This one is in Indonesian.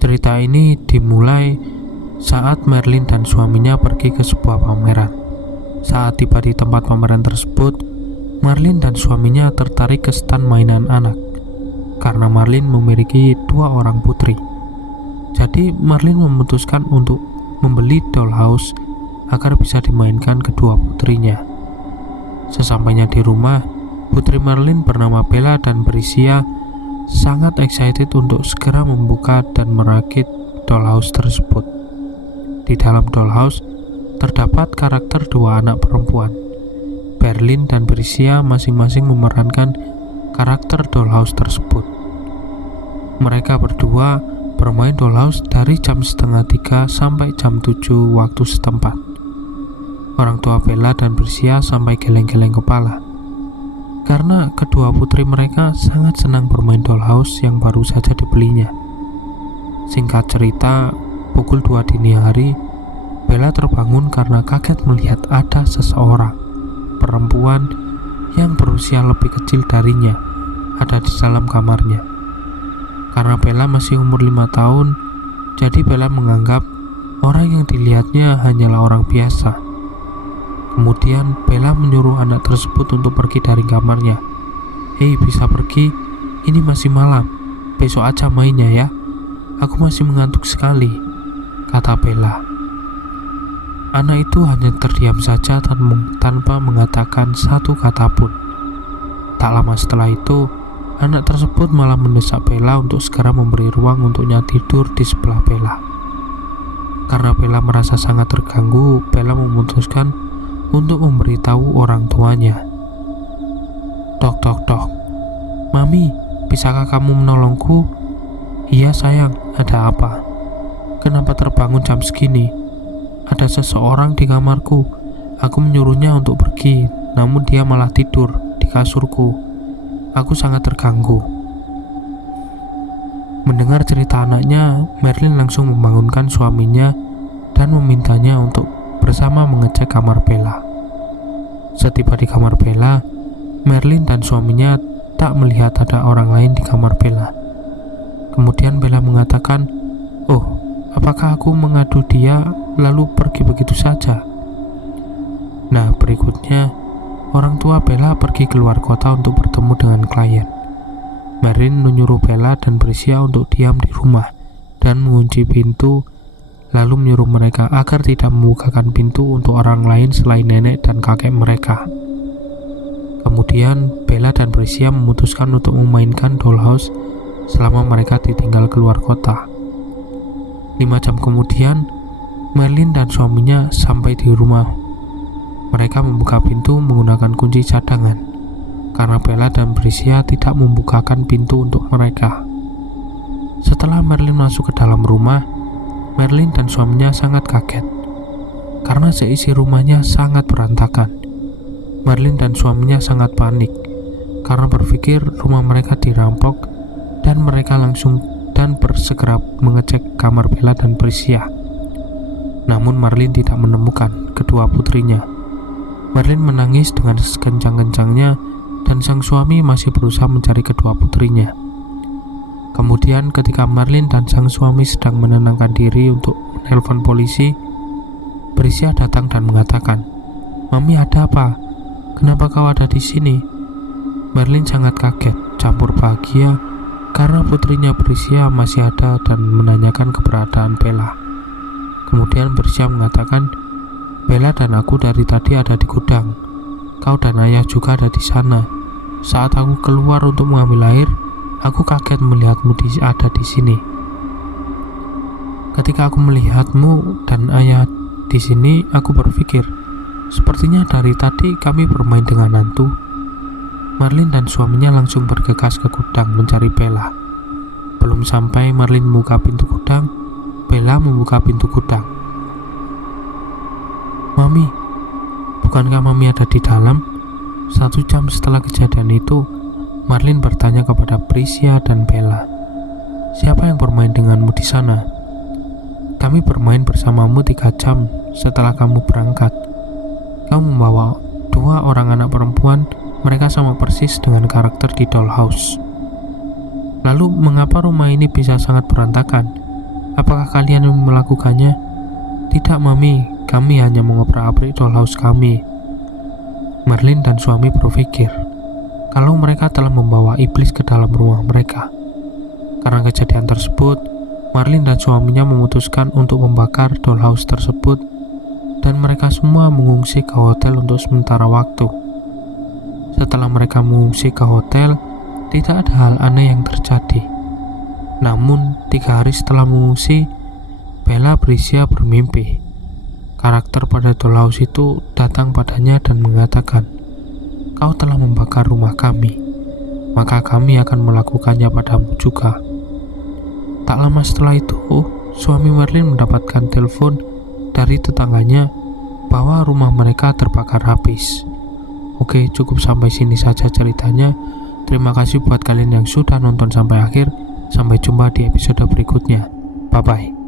Cerita ini dimulai saat Merlin dan suaminya pergi ke sebuah pameran. Saat tiba di tempat pameran tersebut, Merlin dan suaminya tertarik ke stand mainan anak karena Merlin memiliki 2 orang putri. Jadi Merlin memutuskan untuk membeli dollhouse agar bisa dimainkan kedua putrinya. Sesampainya di rumah, putri Merlin bernama Bella dan Bricia sangat excited untuk segera membuka dan merakit dollhouse tersebut. Di dalam dollhouse terdapat karakter 2 anak perempuan. Berlin dan Bricia masing-masing memerankan karakter dollhouse tersebut. Mereka berdua bermain dollhouse dari jam 2:30 sampai jam 7 waktu setempat. Orang tua Bella dan Bricia sampai geleng-geleng kepala karena kedua putri mereka sangat senang bermain dollhouse yang baru saja dibelinya. Singkat cerita, pukul 2 dini hari, Bella terbangun karena kaget melihat ada seseorang perempuan yang berusia lebih kecil darinya ada di dalam kamarnya. Karena Bella masih umur 5 tahun, jadi Bella menganggap orang yang dilihatnya hanyalah orang biasa. Kemudian Bella menyuruh anak tersebut untuk pergi dari kamarnya. "Hei, bisa pergi, ini masih malam, besok aja mainnya ya, aku masih mengantuk sekali," kata Bella. Anak itu hanya terdiam saja tanpa mengatakan satu kata pun. Tak lama setelah itu, anak tersebut malah mendesak Bella untuk segera memberi ruang untuknya tidur di sebelah Bella. Karena Bella merasa sangat terganggu, Bella memutuskan untuk memberitahu orang tuanya. "Tok tok tok, Mami, bisakah kamu menolongku?" "Iya sayang, ada apa? Kenapa terbangun jam segini? Ada seseorang di kamarku. Aku menyuruhnya untuk pergi, namun dia malah tidur di kasurku. Aku sangat terganggu." Mendengar cerita anaknya, Merlin langsung membangunkan suaminya dan memintanya untuk bersama mengecek kamar Bella. Setiba di kamar Bella, Merlin dan suaminya tak melihat ada orang lain di kamar Bella. Kemudian Bella mengatakan, "Oh, apakah aku mengadu dia lalu pergi begitu saja?" Nah, berikutnya orang tua Bella pergi keluar kota untuk bertemu dengan klien. Merlin menyuruh Bella dan Bricia untuk diam di rumah dan mengunci pintu, lalu menyuruh mereka agar tidak membukakan pintu untuk orang lain selain nenek dan kakek mereka. Kemudian Bella dan Bricia memutuskan untuk memainkan dollhouse selama mereka ditinggal keluar kota. 5 jam kemudian, Merlin dan suaminya sampai di rumah. Mereka membuka pintu menggunakan kunci cadangan karena Bella dan Bricia tidak membukakan pintu untuk mereka. Setelah Merlin masuk ke dalam rumah, Merlin dan suaminya sangat kaget karena seisi rumahnya sangat berantakan. Merlin dan suaminya sangat panik karena berpikir rumah mereka dirampok, dan mereka langsung bersegera mengecek kamar Bella dan Bricia. Namun Merlin tidak menemukan kedua putrinya. Merlin menangis dengan sekencang-kencangnya dan sang suami masih berusaha mencari kedua putrinya. Kemudian ketika Merlin dan sang suami sedang menenangkan diri untuk menelpon polisi, Bricia datang dan mengatakan, "Mami, ada apa? Kenapa kau ada di sini?" Merlin sangat kaget campur bahagia karena putrinya Bricia masih ada dan menanyakan keberadaan Bella. Kemudian Bricia mengatakan, "Bella dan aku dari tadi ada di gudang. Kau dan ayah juga ada di sana. Saat aku keluar untuk mengambil air, aku kaget melihatmu ada di sini. Ketika aku melihatmu dan ayah di sini, aku berpikir, sepertinya dari tadi kami bermain dengan hantu." Merlin dan suaminya langsung bergegas ke gudang mencari Bella. Belum sampai Merlin membuka pintu gudang, Bella membuka pintu gudang. "Mami, bukankah Mami ada di dalam?" 1 jam setelah kejadian itu, Merlin bertanya kepada Bricia dan Bella, "Siapa yang bermain denganmu di sana?" "Kami bermain bersamamu 3 jam setelah kamu berangkat. Kamu membawa 2 orang anak perempuan, mereka sama persis dengan karakter di dollhouse. Lalu mengapa rumah ini bisa sangat berantakan? Apakah kalian yang melakukannya? Tidak, Mami. Kami hanya mengobrak-abrik dollhouse kami. Marlin dan suami berpikir kalau mereka telah membawa iblis ke dalam rumah mereka. Karena kejadian tersebut, Marlin dan suaminya memutuskan untuk membakar dollhouse tersebut dan mereka semua mengungsi ke hotel untuk sementara waktu. Setelah mereka mengungsi ke hotel, tidak ada hal aneh yang terjadi. Namun, 3 hari setelah mengungsi, Bella berusia bermimpi. Karakter pada dollhouse itu datang padanya dan mengatakan, "Kau telah membakar rumah kami, maka kami akan melakukannya padamu juga." Tak lama setelah itu, suami Marlin mendapatkan telepon dari tetangganya bahwa rumah mereka terbakar habis. Oke, cukup sampai sini saja ceritanya. Terima kasih buat kalian yang sudah nonton sampai akhir. Sampai jumpa di episode berikutnya. Bye-bye.